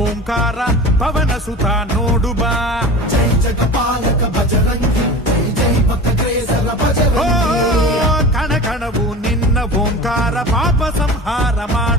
ಓಂಕಾರ ಪವನ ಸುತ ನೋಡು ಬಾ. ಜೈ ಜಗಪಾಲಕ ಭಜರಂಗಿ ಜೈ ಜೈ ಭಕ್ತಗ್ರೇಸರ ಭಜರಂಗಿ. ಕಣ ಕಣವು ನಿನ್ನ ಓಂಕಾರ ಪಾಪ ಸಂಹಾರ ಮಾಡ